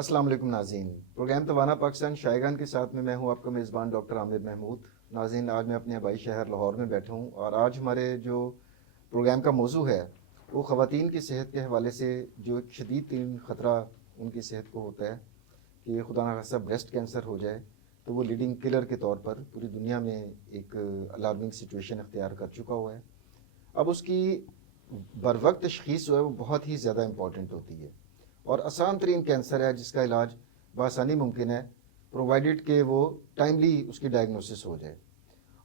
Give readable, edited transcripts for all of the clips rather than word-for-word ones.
السلام علیکم ناظرین، پروگرام توانا پاکستان شائقان کے ساتھ میں ہوں آپ کا میزبان ڈاکٹر عامر محمود۔ ناظرین، آج میں اپنے آبائی شہر لاہور میں بیٹھا ہوں اور آج ہمارے جو پروگرام کا موضوع ہے وہ خواتین کی صحت کے حوالے سے جو ایک شدید ترین خطرہ ان کی صحت کو ہوتا ہے کہ خدا نخواستہ بریسٹ کینسر ہو جائے تو وہ لیڈنگ کلر کے طور پر پوری دنیا میں ایک الارمنگ سچویشن اختیار کر چکا ہوا ہے۔ اب اس کی بروقت تشخیص جو ہے وہ بہت ہی زیادہ امپورٹنٹ ہوتی ہے اور آسان ترین کینسر ہے جس کا علاج بآسانی ممکن ہے، پرووائڈڈ کہ وہ ٹائملی اس کی ڈائگنوسس ہو جائے۔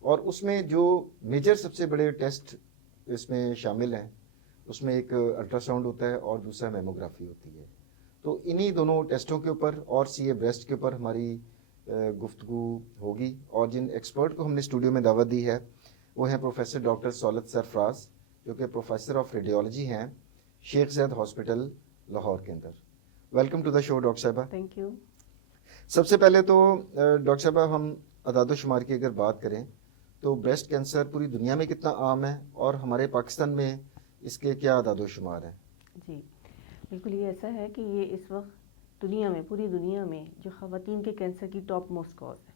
اور اس میں جو میجر سب سے بڑے ٹیسٹ اس میں شامل ہیں اس میں ایک الٹرا ساؤنڈ ہوتا ہے اور دوسرا میموگرافی ہوتی ہے۔ تو انہی دونوں ٹیسٹوں کے اوپر اور سی اے بریسٹ کے اوپر ہماری گفتگو ہوگی، اور جن ایکسپرٹ کو ہم نے اسٹوڈیو میں دعوت دی ہے وہ ہیں پروفیسر ڈاکٹر سولت سرفراز، جو کہ پروفیسر آف ریڈیولوجی ہیں شیخ زید ہاسپٹل لاہور کے اندر۔ Welcome to the show doctor صاحبہ۔ Thank you. سب سے پہلے تو ڈاکٹر صاحبہ ہم اعداد و شمار کی اگر بات کریں تو بریسٹ کینسر پوری دنیا میں کتنا عام ہے اور ہمارے پاکستان میں اس کے کیا اعداد و شمار ہیں؟ جی بالکل، یہ ایسا ہے کہ یہ اس وقت دنیا میں، پوری دنیا میں جو خواتین کے کینسر کی ٹاپ موسٹ کاز ہے،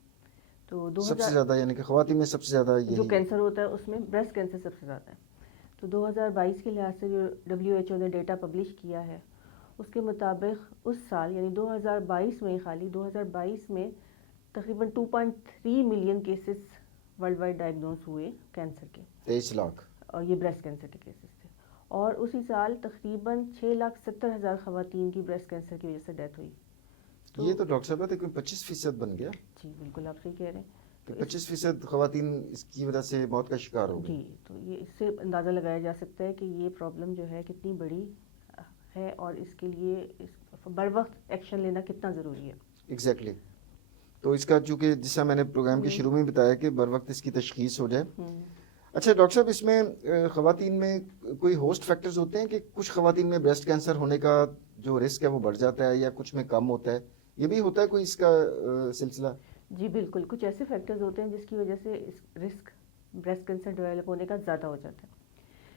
تو سب سے زیادہ یعنی کہ خواتین میں سب سے زیادہ جو کینسر ہوتا ہے اس میں بریسٹ کینسر سب سے زیادہ ہے۔ تو 2022 کے لحاظ سے جو WHO نے ڈیٹا پبلش کیا ہے اس کے مطابق اس سال یعنی 2022 میں، خالی 2022 میں تقریباً 2.3 million cases worldwide diagnosed ہوئے کینسر کے، 23 لاکھ، اور یہ بریسٹ کینسر کے کیسز تھے۔ اور اسی سال تقریباً 6,70,000 خواتین کی بریسٹ کینسر کی وجہ سے ڈیتھ ہوئی۔ یہ تو ڈاکٹر صاحب تقریباً 25% بن گیا۔ جی بالکل، آپ صحیح کہہ رہے ہیں۔ 25% خواتین اس کی وجہ سے موت کا شکار ہو گئی۔ جی، تو یہ اس سے اندازہ لگایا جا سکتا ہے کہ یہ پرابلم جو ہے کتنی بڑی ہے اور اس کے لیے بر وقت ایکشن لینا کتنا ضروری ہے۔ ایگزیکٹلی۔ تو اس کا چونکہ جیسا میں نے پروگرام کے شروع میں بتایا کہ بر وقت اس کی تشخیص ہو جائے۔ اچھا ڈاکٹر صاحب، اس میں خواتین میں کوئی ہوسٹ فیکٹرز ہوتے ہیں کہ کچھ خواتین میں بریسٹ کینسر ہونے کا جو رسک ہے وہ بڑھ جاتا ہے یا کچھ میں کم ہوتا ہے، یہ بھی ہوتا ہے کوئی اس کا سلسلہ؟ جی بالکل، کچھ ایسے فیکٹرز ہوتے ہیں جس کی وجہ سے اس رسک بریسٹ کینسر ڈیولپ ہونے کا زیادہ ہو جاتا ہے۔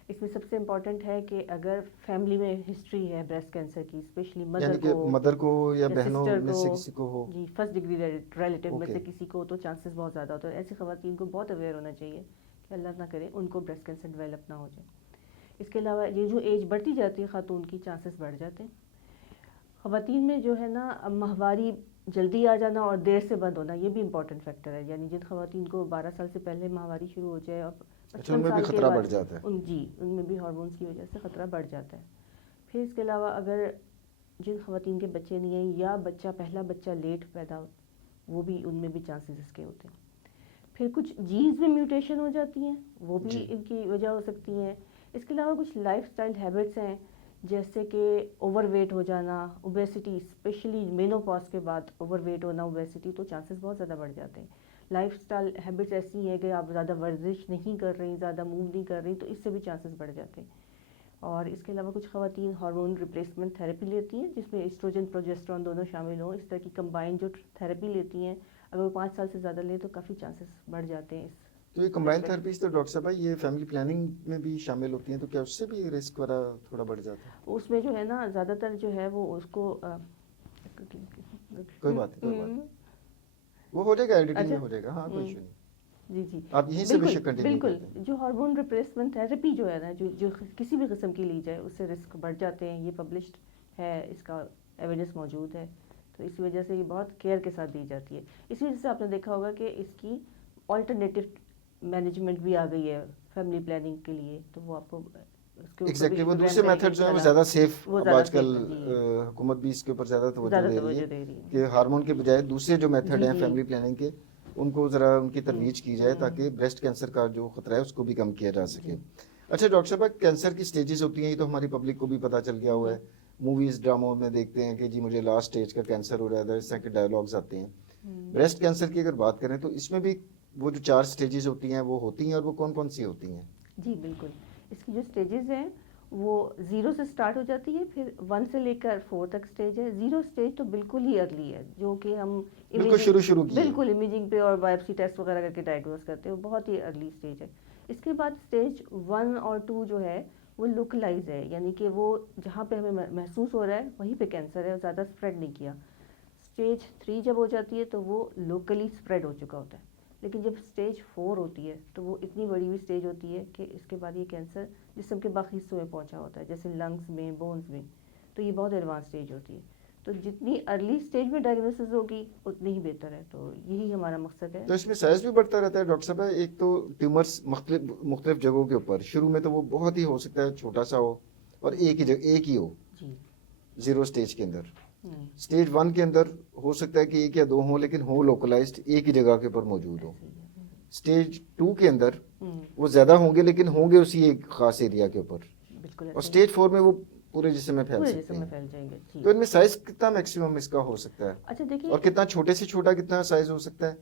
اس میں سب سے امپورٹنٹ ہے کہ اگر فیملی میں ہسٹری ہے بریسٹ کینسر کی، اسپیشلی مدر کو یا بہنوں میں سے کسی کو ہو، جی فرسٹ ڈگری ریلیٹیو میں سے کسی کو، تو چانسز بہت زیادہ ہوتے ہیں۔ ایسی خواتین کو بہت اویئر ہونا چاہیے کہ اللہ نہ کرے ان کو بریسٹ کینسر ڈیولپ نہ ہو جائے۔ اس کے علاوہ یہ جو ایج بڑھتی جاتی ہے خاتون کی، چانسز بڑھ جاتے ہیں۔ خواتین میں جو ہے نا ماہواری جلدی آ جانا اور دیر سے بند ہونا، یہ بھی امپورٹنٹ فیکٹر ہے۔ یعنی جن خواتین کو 12 سال سے پہلے ماہواری شروع ہو جائے اور ان میں بھی خطرہ بڑھ جاتا ہے۔ جی، ان میں بھی ہارمونز کی وجہ سے خطرہ بڑھ جاتا ہے۔ پھر اس کے علاوہ اگر جن خواتین کے بچے نہیں ہیں یا پہلا بچہ لیٹ پیدا ہو، وہ بھی ان میں بھی چانسز اس کے ہوتے ہیں۔ پھر کچھ جینز میں میوٹیشن ہو جاتی ہیں، وہ بھی ان کی وجہ ہو سکتی ہیں۔ اس کے علاوہ کچھ لائف سٹائل ہیبٹس ہیں جیسے کہ اوور ویٹ ہو جانا، اوبیسٹی، اسپیشلی مینوپاز کے بعد اوور ویٹ ہونا، اوبیسٹی، تو چانسز بہت زیادہ بڑھ جاتے ہیں۔ لائف سٹائل ہیبٹس ایسی ہیں کہ آپ زیادہ ورزش نہیں کر رہی، زیادہ موو نہیں کر رہی، تو اس سے بھی چانسز بڑھ جاتے ہیں۔ اور اس کے علاوہ کچھ خواتین ہارمون ریپلیسمنٹ تھیراپی لیتی ہیں جس میں ایسٹروجن پروجسٹرون دونوں شامل ہوں، اس طرح کی کمبائن جو تھیراپی لیتی ہیں، اگر وہ 5 سال سے زیادہ لیں تو کافی چانسز بڑھ جاتے ہیں۔ تو یہ کمبائن تھراپیز تو ڈاکٹر صاحب یہ فیملی پلاننگ میں بھی شامل ہوتی ہیں، تو کیا اس سے بھی رسک تھوڑا بڑھ جاتا ہے؟ اس میں جو ہے نا زیادہ تر جو ہے وہ اس کو کوئی بات نہیں، وہ ہو جائے گا، ایڈیٹنگ میں ہو جائے گا، ہاں کوئی ایشو نہیں۔ جی جی، آپ یہیں سے بے شک کنٹینیو بالکل۔ جو ہارمون ریپلیسمنٹ تھراپی جو ہے نا، جو کسی بھی قسم کی لی جائے، اس سے رسک بڑھ جاتے ہیں۔ یہ پبلشڈ ہے، اس کا ایویڈنس موجود ہے، تو اسی وجہ سے یہ بہت کیئر کے ساتھ دی جاتی ہے۔ اسی وجہ سے آپ نے دیکھا ہوگا کہ اس کی آلٹرنیٹو مینجمنٹ بھی آ گئی ہے فیملی پلاننگ کے لیے، تو وہ آپ کو ایگزیکٹلی وہ دوسرے میتھڈ جو ہیں وہ زیادہ سیف، اب آج کل حکومت بھی اس کے اوپر زیادہ توجہ دے رہی ہے کہ ہارمون کے بجائے دوسرے جو میتھڈ ہیں فیملی پلاننگ کے، ان کو ذرا ان کی ترویج کی جائے تاکہ بریسٹ کینسر کا جو خطرہ ہے اس کو بھی کم کیا جا سکے۔ اچھا ڈاکٹر صاحب، کینسر کی سٹیجز ہوتی ہیں، یہ تو ہماری پبلک کو بھی پتہ چل گیا ہوا ہے، موویز ڈراموں میں دیکھتے ہیں کہ جی مجھے لاسٹ سٹیج کا کینسر ہو رہا ہے، اس طرح کے ڈائلاگز آتے ہیں۔ بریسٹ کینسر کی اگر بات کریں تو اس میں بھی وہ جو 4 سٹیجز ہوتی ہیں وہ ہوتی ہیں، اور وہ کون کون سی ہوتی ہیں؟ جی بالکل، اس کی جو سٹیجز ہیں وہ 0 سے سٹارٹ ہو جاتی ہے، پھر 1 سے لے کر 4 تک سٹیج ہے۔ 0 سٹیج تو بالکل ہی ارلی ہے، جو کہ ہم شروع کی بالکل امیجنگ پہ اور بایوپسی ٹیسٹ وغیرہ کر کے ڈائگنوز کرتے ہیں، وہ بہت ہی ارلی سٹیج ہے۔ اس کے بعد سٹیج 1 اور 2 جو ہے وہ لوکلائز ہے، یعنی کہ وہ جہاں پہ ہمیں محسوس ہو رہا ہے وہیں پہ کینسر ہے اور زیادہ اسپریڈ نہیں کیا. اسٹیج 3 جب ہو جاتی ہے تو وہ لوکلی اسپریڈ ہو چکا ہوتا ہے. لیکن جب اسٹیج 4 ہوتی ہے تو وہ اتنی بڑی ہوئی اسٹیج ہوتی ہے کہ اس کے بعد یہ کینسر جسم کے باقی حصوں میں پہنچا ہوتا ہے، جیسے لنگس میں، بونز میں. تو یہ بہت ایڈوانس اسٹیج ہوتی ہے. تو جتنی ارلی اسٹیج میں ڈائگنوسس ہوگی اتنی ہی بہتر ہے. تو یہی ہمارا مقصد ہے. تو اس میں سائز بھی بڑھتا رہتا ہے ڈاکٹر صاحب. ایک تو ٹیومرز مختلف جگہوں کے اوپر، شروع میں تو وہ بہت ہی ہو سکتا ہے چھوٹا سا ہو اور ایک ہی ہو جی. 0 اسٹیج کے اندر. ہوں. اسٹیج 1 کے اندر ہو سکتا ہے کہ 1 یا 2 ہوں لیکن ہو لوکلائزڈ، ایک ہی جگہ کے اوپر موجود ہوں. اسٹیج 2 کے اندر وہ زیادہ ہوں گے لیکن ہوں گے اسی ایک خاص ایریا کے اوپر. بالکل. اور اسٹیج 4 میں وہ پورے جسم میں پھیل پورے سکتے جسم میں ہیں. پھیل جائیں گے. جی. تو ان میں سائز کتنا میکسیمم اس کا ہو سکتا ہے؟ اچھا دیکھیے. اور کتنا چھوٹے سے چھوٹا کتنا سائز ہو سکتا ہے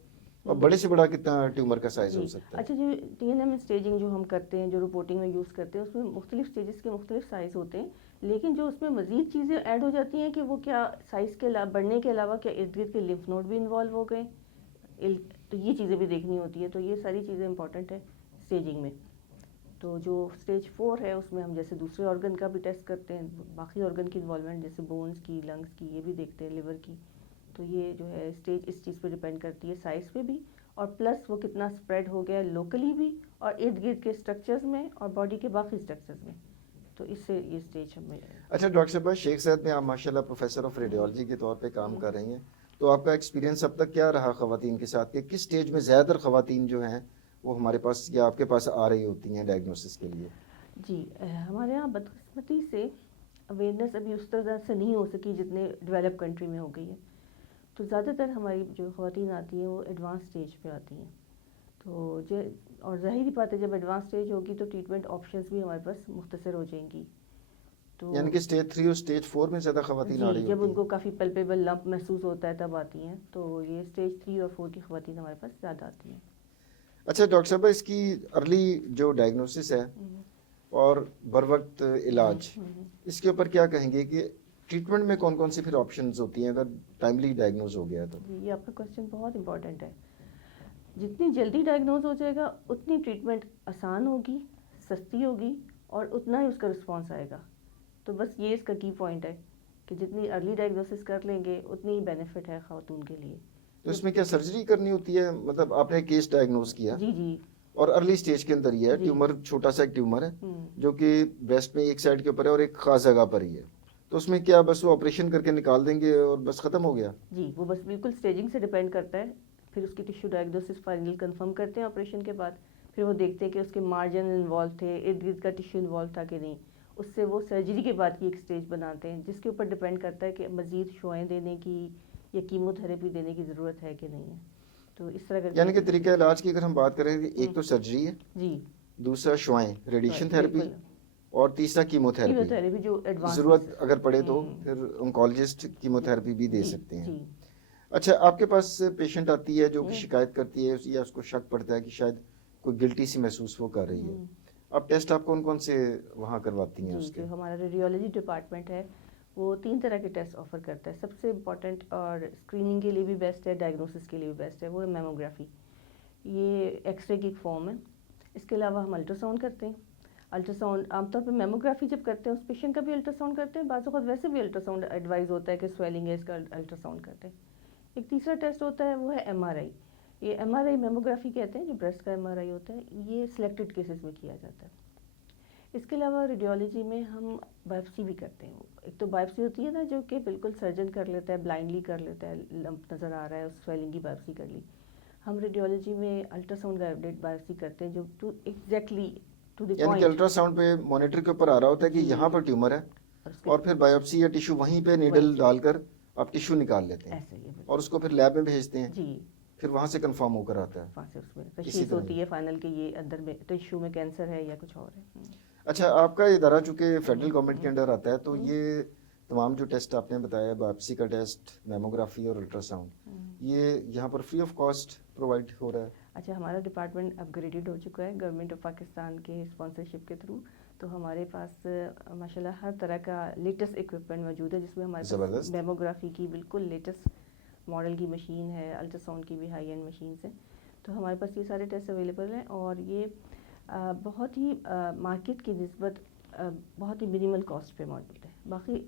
اور بڑے سے بڑا کتنا ٹیومر کا سائز ہو سکتا ہے؟ اچھا جو ٹی این ایم اسٹیجنگ جو ہم کرتے ہیں، جو رپورٹنگ میں یوز کرتے ہیں، اس میں مختلف اسٹیجز کے مختلف سائز ہوتے ہیں. لیکن جو اس میں مزید چیزیں ایڈ ہو جاتی ہیں کہ وہ کیا سائز کے بڑھنے کے علاوہ کیا ارد گرد کے لمف نوڈ بھی انوالو ہو گئے، تو یہ چیزیں بھی دیکھنی ہوتی ہے. تو یہ ساری چیزیں امپورٹنٹ ہے اسٹیجنگ میں. تو جو اسٹیج 4 ہے اس میں ہم جیسے دوسرے آرگن کا بھی ٹیسٹ کرتے ہیں، باقی آرگن کی انوالومنٹ جیسے بونز کی، لنگس کی، یہ بھی دیکھتے ہیں، لیور کی. تو یہ جو ہے اسٹیج اس چیز پہ ڈیپینڈ کرتی ہے، سائز پہ بھی، اور پلس وہ کتنا اسپریڈ ہو گیا لوکلی بھی اور ارد گرد کے اسٹرکچرز میں اور باڈی کے باقی اسٹرکچرز میں. تو اس سے یہ اسٹیج ہمیں. اچھا ڈاکٹر صاحبہ، شیخ زید میں آپ ماشاءاللہ پروفیسر آف ریڈیولوجی کے طور پہ کام کر رہی ہیں. تو آپ کا ایکسپیرینس اب تک کیا رہا خواتین کے ساتھ کہ کس اسٹیج میں زیادہ تر خواتین جو ہیں وہ ہمارے پاس یا آپ کے پاس آ رہی ہوتی ہیں ڈائگنوسس کے لیے؟ جی ہمارے یہاں بدقسمتی سے اویئرنیس ابھی اس طرح سے نہیں ہو سکی جتنے ڈیولپ کنٹری میں ہو گئی ہے. تو زیادہ تر ہماری جو خواتین آتی ہیں وہ ایڈوانس اسٹیج پہ آتی ہیں. تو اور ظاہری بات ہے جب ایڈوانس اسٹیج ہوگی تو ٹریٹمنٹ آپشنز بھی ہمارے پاس مختصر ہو جائیں گی. تو یعنی کہ اسٹیج 3 اور اسٹیج 4 میں زیادہ خواتین آ رہی جب ہوتی ان ہیں. کو کافی پلپیبل لمپ محسوس ہوتا ہے تب آتی ہیں. تو یہ اسٹیج 3 اور 4 کی خواتین ہمارے پاس زیادہ آتی ہیں. اچھا ڈاکٹر صاحبہ، اس کی ارلی جو ڈائگنوسس ہے اور بر وقت علاج، اس کے اوپر کیا کہیں گے کہ ٹریٹمنٹ میں کون کون سی پھر آپشنز ہوتی ہیں اگر ٹائملی ڈائگنوز ہو گیا تو؟ یہ آپ کا کوشچن بہت امپورٹنٹ ہے. جتنی جلدی ڈائگنوز ہو جائے گا اتنی ٹریٹمنٹ آسان ہوگی، سستی ہوگی اور اتنا ہی اس کا رسپانس آئے گا. تو بس یہ اس کا کی پوائنٹ ہے کہ جتنی ارلی ڈائگنوسس کر لیں گے اتنی ہی بینیفٹ ہے خاتون کے لیے. تو اس میں کیا سرجری کرنی ہوتی ہے؟ مطلب آپ نے کیس ڈائگنوز کیا جی اور ارلی سٹیج کے اندر یہ ہے ٹیومر چھوٹا سا ایک ٹیومر ہے جو کہ بریسٹ میں ایک سائڈ کے اوپر ہے اور ایک خاص جگہ پر ہی ہے. تو اس میں کیا بس وہ آپریشن کر کے نکال دیں گے اور بس ختم ہو گیا؟ جی وہ بس بالکل اسٹیجنگ سے ڈیپینڈ کرتا ہے. پھر اس کی ٹیشو ڈائگنوسس فائنل کنفرم کرتے ہیں آپریشن کے بعد. پھر وہ دیکھتے ہیں کہ اس کے مارجن انوالو تھے، ارد گرد کا ٹیشو انوالو تھا کہ نہیں. اس سے وہ سرجری کے بعد کی ایک اسٹیج بناتے ہیں جس کے اوپر ڈیپینڈ کرتا ہے کہ مزید شعاعیں دینے کی یا کیمو تھراپی دینے کی ضرورت ہے کہ نہیں ہے. تو اس طرح کر کے یعنی کہ طریقہ علاج کی اگر ہم بات کریں ایک تو سرجری ہے، جی دوسرا شعاعیں ریڈیشن تھراپی اور تیسرا کیمو تھراپی. جو ایڈوانس ضرورت اگر پڑے تو پھر انکالوجسٹ کیمو تھراپی بھی دے سکتے ہیں. اچھا آپ کے پاس پیشنٹ آتی ہے جو کہ شکایت کرتی ہے یا اس کو شک پڑتا ہے کہ شاید کوئی گلٹی سی محسوس وہ کر رہی ہے، اب ٹیسٹ آپ کون کون سے وہاں کرواتی ہیں اس کے؟ جو ہمارا ریڈیولوجی ڈپارٹمنٹ ہے وہ 3 طرح کے ٹیسٹ آفر کرتا ہے. سب سے امپورٹنٹ اور اسکریننگ کے لیے بھی بیسٹ ہے، ڈائگنوسس کے لیے بھی بیسٹ ہے، وہ ہے میموگرافی. یہ ایکس رے کی فارم ہے. اس کے علاوہ ہم الٹرا ساؤنڈ کرتے ہیں. الٹرا ساؤنڈ عام طور پہ میموگرافی جب کرتے ہیں اس پیشنٹ کا بھی الٹرا ساؤنڈ کرتے ہیں، بعض اوقات ویسے بھی الٹرا ساؤنڈ ایڈوائز ہوتا ہے کہ سویلنگ ہے اس کا الٹرا ساؤنڈ کرتے ہیں. ایک تیسرا ٹیسٹ ہوتا ہے وہ ہے ایم آر آئی. یہ ایم آر آئی میموگرافی کہتے ہیں، جو بریسٹ کا ایم آر آئی ہوتا ہے، یہ سلیکٹڈ کیسز میں کیا جاتا ہے. اس کے علاوہ ریڈیولوجی میں ہم بائپسی بھی کرتے ہیں. ایک تو بائپسی ہوتی ہے نا جو کہ بالکل سرجن کر لیتا ہے، بلائنڈلی کر لیتا ہے، لمپ نظر آ رہا ہے اس سویلنگ کی بائپسی کر لی. ہم ریڈیولوجی میں الٹرا ساؤنڈ گائیڈڈ بائپسی کرتے ہیں جو ٹو ایگزیکٹلی ٹو دی یعنی کہ پوائنٹ. الٹرا ساؤنڈ پہ مانیٹر کے اوپر آ رہا ہوتا ہے کہ یہاں پر ٹیومر ہے اور پھر بایوپسی یا ٹیشو وہیں پہ نیڈل ڈال کر آپ ٹیشو نکال لیتے ہیں اور اس کو پھر لیب میں بھیجتے ہیں. جی پھر وہاں سے کنفرم ہو کر آتا ہے. وہاں سے اس میں تشخیص ہوتی ہے فائنل کہ یہ اندر میں ٹیشو میں کینسر ہے یا کچھ اور ہے. اچھا آپ کا ادارہ چونکہ فیڈرل گورنمنٹ کے انڈر آتا ہے تو یہ تمام جو ٹیسٹ آپ نے بتایا، بایوپسی کا ٹیسٹ، میموگرافی اور الٹرا ساؤنڈ، یہ یہاں پر فری آف کاسٹ پرووائڈ ہو رہا ہے؟ اچھا ہمارا ڈپارٹمنٹ اپ گریڈڈ ہو چکا ہے گورنمنٹ آف پاکستان کے اسپانسرشپ کے تھرو. تو ہمارے پاس ماشاءاللہ ہر طرح کا لیٹسٹ اکوپمنٹ موجود ہے جس میں ہمارے پاس میموگرافی کی بالکل لیٹسٹ ماڈل کی مشین ہے، الٹرا ساؤنڈ کی بھی ہائی اینڈ مشینس ہیں. تو ہمارے پاس یہ سارے ٹیسٹ اویلیبل ہیں اور یہ بہت ہی مارکیٹ کی نسبت بہت ہی منیمل کاسٹ پہ موجود ہے. باقی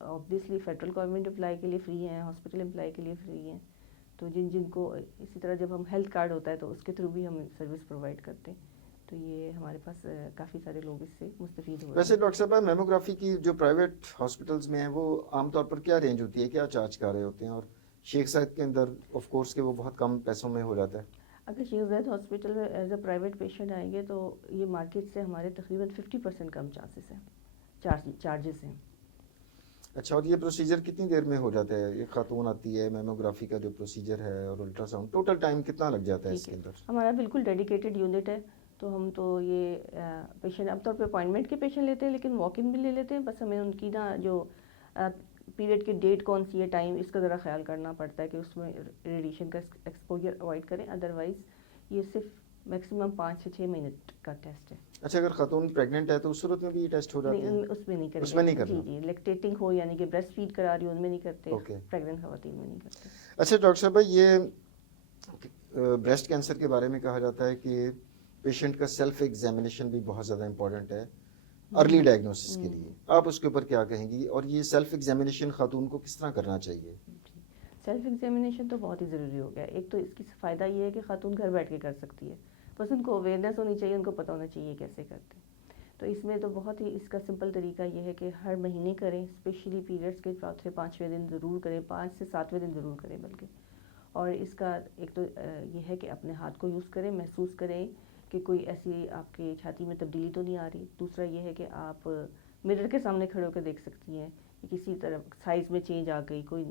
آبویسلی فیڈرل گورنمنٹ امپلائی کے لیے فری ہیں, ہاسپٹل امپلائی کے لیے فری ہیں. تو جن کو اسی طرح جب ہم ہیلتھ کارڈ ہوتا ہے تو اس کے تھرو بھی ہم سروس پرووائڈ کرتے ہیں. تو یہ ہمارے پاس کافی سارے لوگ اس سے مستفید ہوئے. ویسے ڈاکٹر صاحب میموگرافی کی جو پرائیویٹ ہاسپٹلس میں ہیں وہ عام طور پر کیا رینج ہوتی ہے, کیا چارج کر رہے ہوتے ہیں؟ اور شیخ زاید کے اندر آف کورس کہ وہ بہت کم پیسوں میں ہو جاتا ہے. اگر شیخ زاید ہاسپٹل میں ایز اے پرائیویٹ پیشنٹ آئیں گے تو یہ مارکیٹ سے ہمارے تقریباً 50% کم چانسز ہیں, چارجز ہیں. اچھا, اور یہ پروسیجر کتنی دیر میں ہو جاتا ہے؟ ایک خاتون آتی ہے, میموگرافی کا جو پروسیجر ہے اور الٹرا ساؤنڈ, ٹوٹل ٹائم کتنا لگ جاتا ہے اس کے اندر؟ ہمارا بالکل ڈیڈیکیٹڈ یونٹ ہے. تو ہم تو یہ پیشنٹ عام طور پہ اپوائنٹمنٹ کے پیشنٹ لیتے ہیں, لیکن واک ان بھی لے لیتے ہیں. بس ہمیں ان کی نا جو پیریڈ کی ڈیٹ کون سی ہے, ٹائم, اس کا ذرا خیال کرنا پڑتا ہے کہ اس میں ریڈیشن کا ایکسپوجر اوائڈ کریں. ادروائز یہ صرف میکسیمم 5 سے 6 منٹ کا ٹیسٹ ہے. اچھا, اگر خاتون پریگننٹ ہے تو اس صورت میں بھی یہ ٹیسٹ ہو جاتے ہیں؟ اس میں نہیں کرتے. اس میں نہیں کرنا. جی, لیکٹیٹنگ ہو یعنی کہ بریسٹ فیڈ کرا رہی ہو ان میں نہیں کرتے. اوکے, پریگننٹ خواتین میں نہیں کرتے. اچھا ڈاکٹر صاحب, یہ بریسٹ کینسر کے بارے میں کہا جاتا ہے کہ پیشنٹ کا سیلف ایگزامینیشن بھی بہت زیادہ امپورٹنٹ ہے ارلی ڈائگنوسس کے لیے. آپ اس کے اوپر کیا کہیں گی, اور یہ سیلف ایگزامینیشن خاتون کو کس طرح کرنا چاہیے؟ سیلف ایگزامینیشن تو بہت ہی ضروری ہو گیا. ایک تو اس کی فائدہ یہ ہے کہ خاتون گھر بیٹھ کے کر سکتی ہے, بس ان کو اویئرنیس ہونی چاہیے, ان کو پتہ ہونا چاہیے کیسے کرتے ہیں. تو اس میں تو بہت ہی اس کا سمپل طریقہ یہ ہے کہ ہر مہینے کریں, اسپیشلی پیریڈس کے 4-5ویں دن ضرور کریں, 5 سے 7ویں دن ضرور کریں بلکہ. اور اس کا ایک تو یہ ہے کہ اپنے ہاتھ کو یوز کریں, محسوس کریں کہ کوئی ایسی آپ کے چھاتی میں تبدیلی تو نہیں آ رہی. دوسرا یہ ہے کہ آپ مرر کے سامنے کھڑے ہو کے دیکھ سکتی ہیں کہ کسی طرح سائز میں چینج آ گئی, کوئی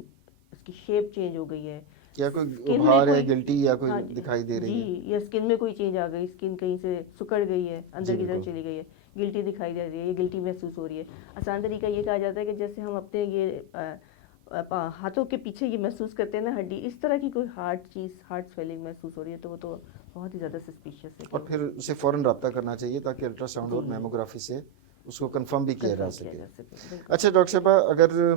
اس کی شیپ چینج ہو گئی ہے, یا کوئی ابھار ہے, گلٹی یا کوئی دکھائی دے رہی ہے, جی, یا اسکن میں کوئی چینج آ گئی, اسکن کہیں سے سکڑ گئی ہے, اندر کی طرف چلی گئی ہے, گلٹی دکھائی دے رہی ہے, یہ گلٹی محسوس ہو رہی ہے. آسان طریقہ یہ کہا جاتا ہے کہ جیسے ہم اپنے یہ ہاتھوں کے پیچھے یہ محسوس کرتے ہیں نا ہڈی, اس طرح کی کوئی ہارٹ سویلنگ محسوس ہو رہی ہے تو وہ تو بہت ہی زیادہ سسپیشیس ہے. اور پھر اسے فوراً رابطہ کرنا چاہیے تاکہ الٹرا ساؤنڈ اور میموگرافی سے اس کو کنفرم بھی کیا جا سکے. اچھا ڈاکٹر صاحب, اگر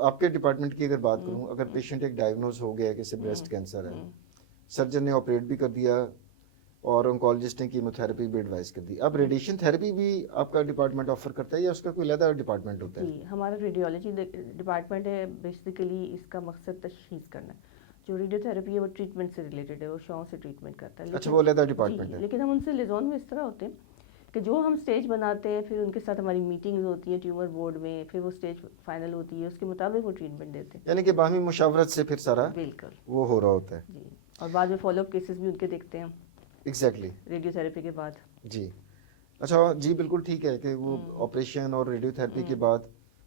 آپ کے ڈپارٹمنٹ کی اگر بات کروں, اگر پیشنٹ ایک ڈائگنوز ہو گیا کہ اسے بریسٹ کینسر ہے, سرجن نے آپریٹ بھی کر دیا اور انکولوجسٹ نے کیموتھراپی بھی ایڈوائز کر دی, اب ریڈیشن تھراپی بھی آپ کا ڈپارٹمنٹ آفر کرتا ہے یا اس کا کوئی علیحدہ ڈپارٹمنٹ ہوتا ہے؟ جی, ہمارا ریڈیولوجی ڈپارٹمنٹ ہے. بیسیکلی اس کا مقصد تشخیص کرنا ہے. جو ریڈیو تھراپی ہے وہ ٹریٹمنٹ سے ریلیٹڈ ہے, وہ شعاؤں سے ٹریٹمنٹ کرتا ہے. اچھا, وہ علیحدہ ڈپارٹمنٹ ہے. لیکن ہم ان سے لیزون میں اس طرح ہوتے ہیں کہ جو ہم سٹیج بناتے ہیں, پھر ان کے ساتھ ہماری میٹنگز ہوتی ہیں ٹیومر بورڈ میں, پھر وہ سٹیج فائنل ہوتی ہے, اس کے مطابق وہ ٹریٹمنٹ دیتے ہیں. یعنی کہ باہمی مشاورت سے پھر سارا بالکل وہ ہو رہا ہوتا ہے. جی, اور بعد میں فالو اپ کیسز بھی ان کے دیکھتے ہیں. ایگزیکٹلی, ریڈیو تھراپی کے بعد. جی, اچھا جی, بالکل ٹھیک ہے کہ وہ آپریشن اور ریڈیو تھراپی کے بعد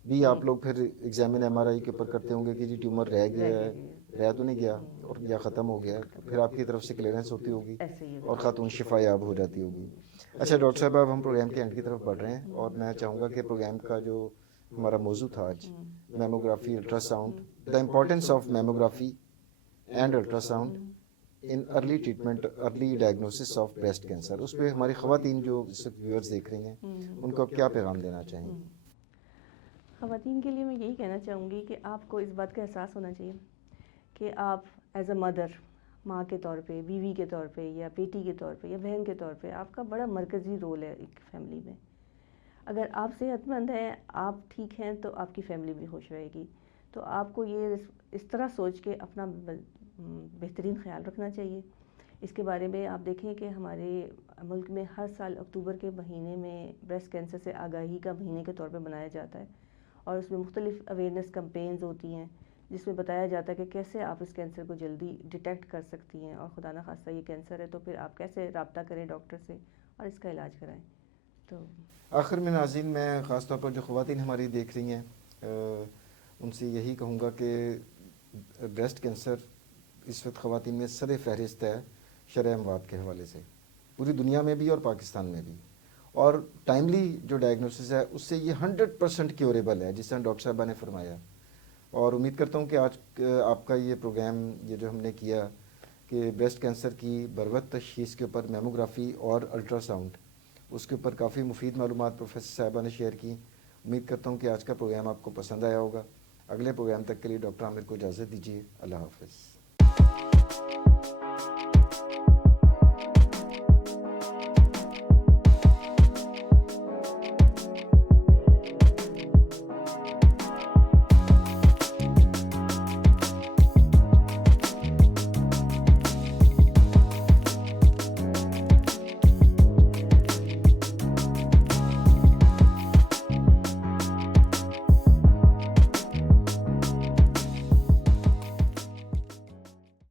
بھی آپ لوگ پھر ایگزامن ایم آر آئی کے اوپر کرتے ہوں گے کہ جی ٹیومر رہ گیا ہے, رہ تو نہیں گیا اور یا ختم ہو گیا, پھر آپ کی طرف سے کلیئرنس ہوتی ہوگی اور خاتون شفا یاب ہو جاتی ہوگی. اچھا ڈاکٹر صاحب, اب ہم پروگرام کے اینڈ کی طرف بڑھ رہے ہیں اور میں چاہوں گا کہ پروگرام کا جو ہمارا موضوع تھا آج, mammography, ultrasound, the importance of mammography and ultrasound in early treatment, early diagnosis of breast cancer, اس پہ ہماری خواتین جو اس وقت ویورز دیکھ رہی ہیں ان کو کیا پیغام دینا چاہیں گے؟ خواتین کے لیے میں یہی کہنا چاہوں گی کہ آپ کو اس بات کا احساس ہونا چاہیے کہ آپ ایز اے مدر, ماں کے طور پہ, بیوی کے طور پہ, یا بیٹی کے طور پہ, یا بہن کے طور پہ آپ کا بڑا مرکزی رول ہے ایک فیملی میں. اگر آپ صحت مند ہیں, آپ ٹھیک ہیں, تو آپ کی فیملی بھی خوش رہے گی. تو آپ کو یہ اس طرح سوچ کے اپنا بہترین خیال رکھنا چاہیے. اس کے بارے میں آپ دیکھیں کہ ہمارے ملک میں ہر سال اکتوبر کے مہینے میں بریسٹ کینسر سے آگاہی کا مہینے کے طور پہ منایا جاتا ہے, اور اس میں مختلف اویئرنیس کمپینز ہوتی ہیں جس میں بتایا جاتا ہے کہ کیسے آپ اس کینسر کو جلدی ڈیٹیکٹ کر سکتی ہیں, اور خدا نخواستہ یہ کینسر ہے تو پھر آپ کیسے رابطہ کریں ڈاکٹر سے اور اس کا علاج کرائیں. تو آخر میں ناظرین, میں خاص طور پر جو خواتین ہماری دیکھ رہی ہیں ان سے یہی کہوں گا کہ بریسٹ کینسر اس وقت خواتین میں سر فہرست ہے شرح اموات کے حوالے سے, پوری دنیا میں بھی اور پاکستان میں بھی. اور ٹائملی جو ڈائگنوسس ہے اس سے یہ 100% کیوریبل ہے, جس طرح ڈاکٹر صاحبہ نے فرمایا. اور امید کرتا ہوں کہ آج آپ کا یہ پروگرام, یہ جو ہم نے کیا کہ بریسٹ کینسر کی بروقت تشخیص کے اوپر میموگرافی اور الٹرا ساؤنڈ, اس کے اوپر کافی مفید معلومات پروفیسر صاحبہ نے شیئر کی. امید کرتا ہوں کہ آج کا پروگرام آپ کو پسند آیا ہوگا. اگلے پروگرام تک کے لیے ڈاکٹر عامر کو اجازت دیجیے. اللہ حافظ.